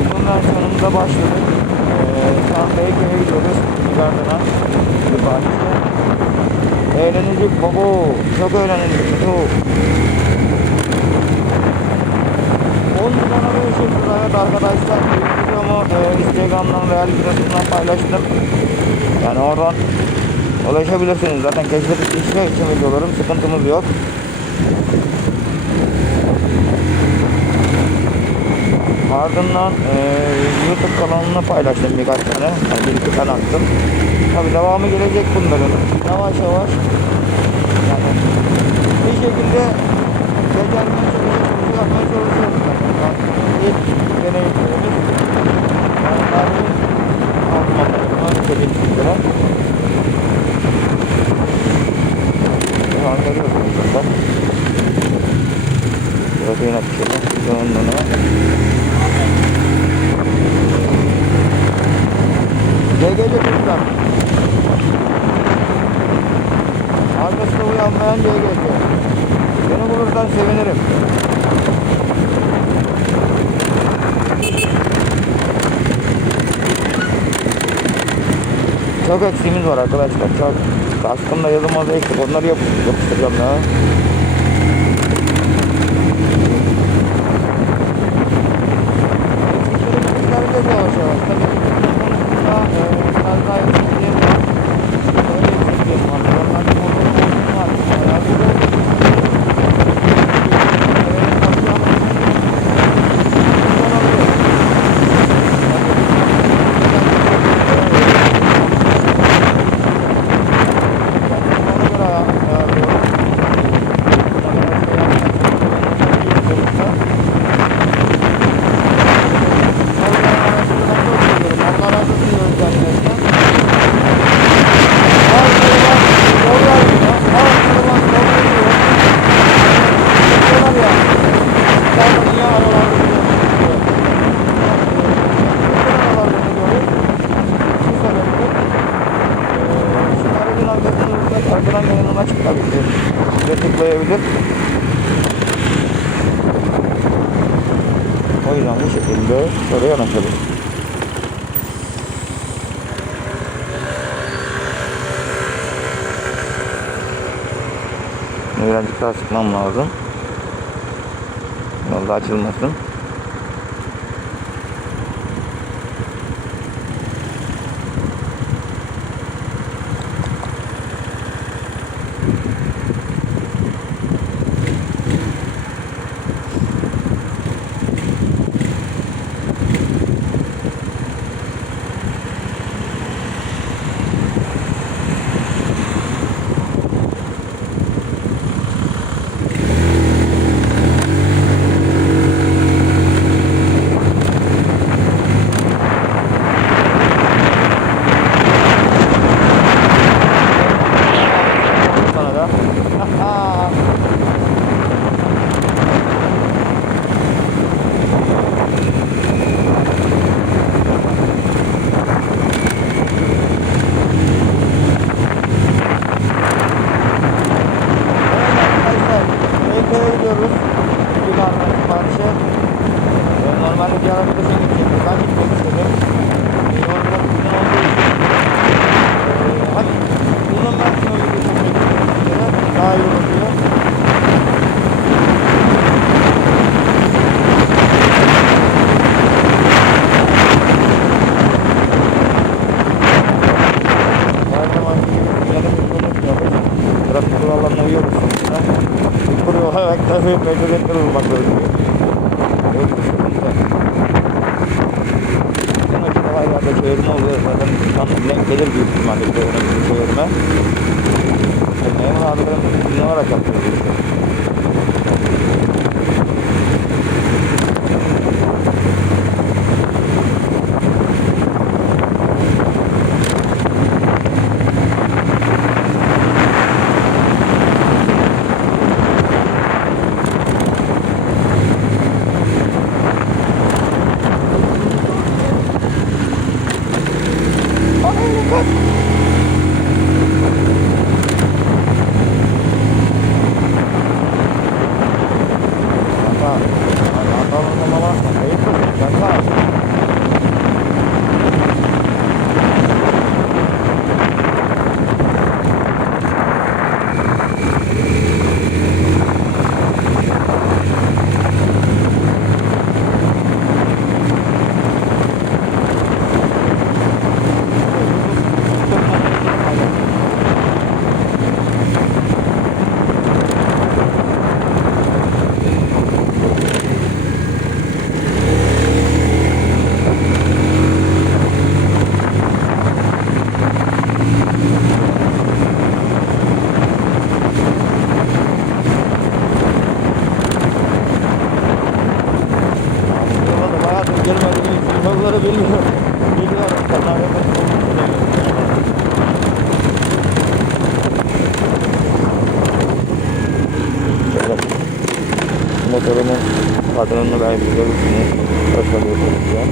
Uzunlar sonunda başladık. Ee, şu an Beyköy'e gidiyoruz. Gardına. Bahçede. Eğlenecek baba. Çok eğlenecek. Çok. 10 numaralı ışıklar evet arkadaşlar. Videomu e, Instagram'dan veya Instagram'dan paylaştım. Yani oradan ulaşabilirsiniz. Zaten keşfetip işe için videolarım sıkıntımız yok. Ardından e, YouTube kanalına paylaştım birkaç tane. Yani bir iki tane attım. Tabi devamı gelecek bunların. Yavaş yavaş. Yani bir şekilde becermeye çalışıyoruz, yapmaya çalışıyoruz. Yani ilk deneyimlerimiz. Yani almalarına çekildiklere. Şu an görüyorsunuz burada. Burası yine bir şey. Yoğunluğuna. Çok eksiğimiz var arkadaşlar. Çok. Kaskımda yazılmaz eksik. Onları yap yapıştıracağım ya. O yüzden bu şekilde şöyle yanaşalım. Birazcık daha sıkmam lazım. Yolda açılmasın. Tabii mecburiyetler olmak gerekiyor. Öyle bir sıkıntı. Bütün açık havaylarda çevirme oluyor. Zaten tam denk gelir büyük ihtimalle bir de ona bir çevirme. E, memur abilerim ne yapıyor bu işi? Müşterinin മുതലിന് പതിനൊന്ന് കായ്പകൾക്കിന് പ്രശ്നപ്പെടുത്തിയിരിക്കാം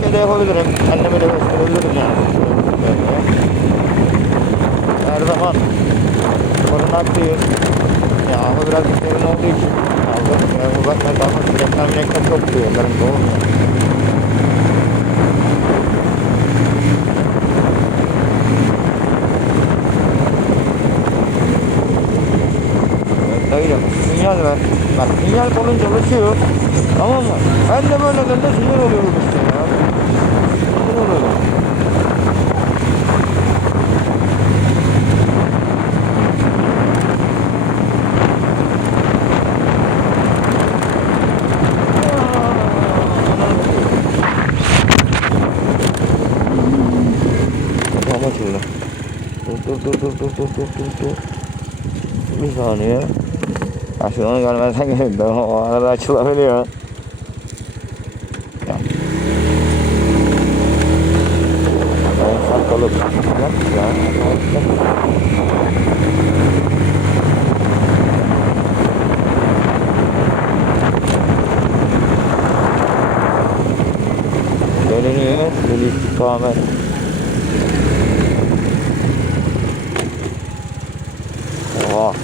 ഇതേ ഹോബികരം എന്റെ പേര് ഹോസ്പിറ്റലിലാണ് കാരണം കൊറോണക്ക് ഞാൻ ഹോബിലാക്കി നോക്കി Yani uzak mesafe sürekli bilekten çok duyuyorum. Doğru mu? Öyle. Sinyal ver. Bak sinyal olunca ulaşıyor. Tamam mı? Ben de böyle gönde sinir oluyorum işte. dur dur dur dur dur dur dur. Bir saniye. Ya şu onu görmezsen gelin. Ben o arada açılabiliyor. Ya. Ben sarkalıp. Ya. Dönülüyor. Dönüş istikamet. Oha.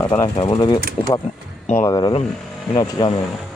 Arkadaşlar burada bir ufak mola verelim. Yine açacağım yani.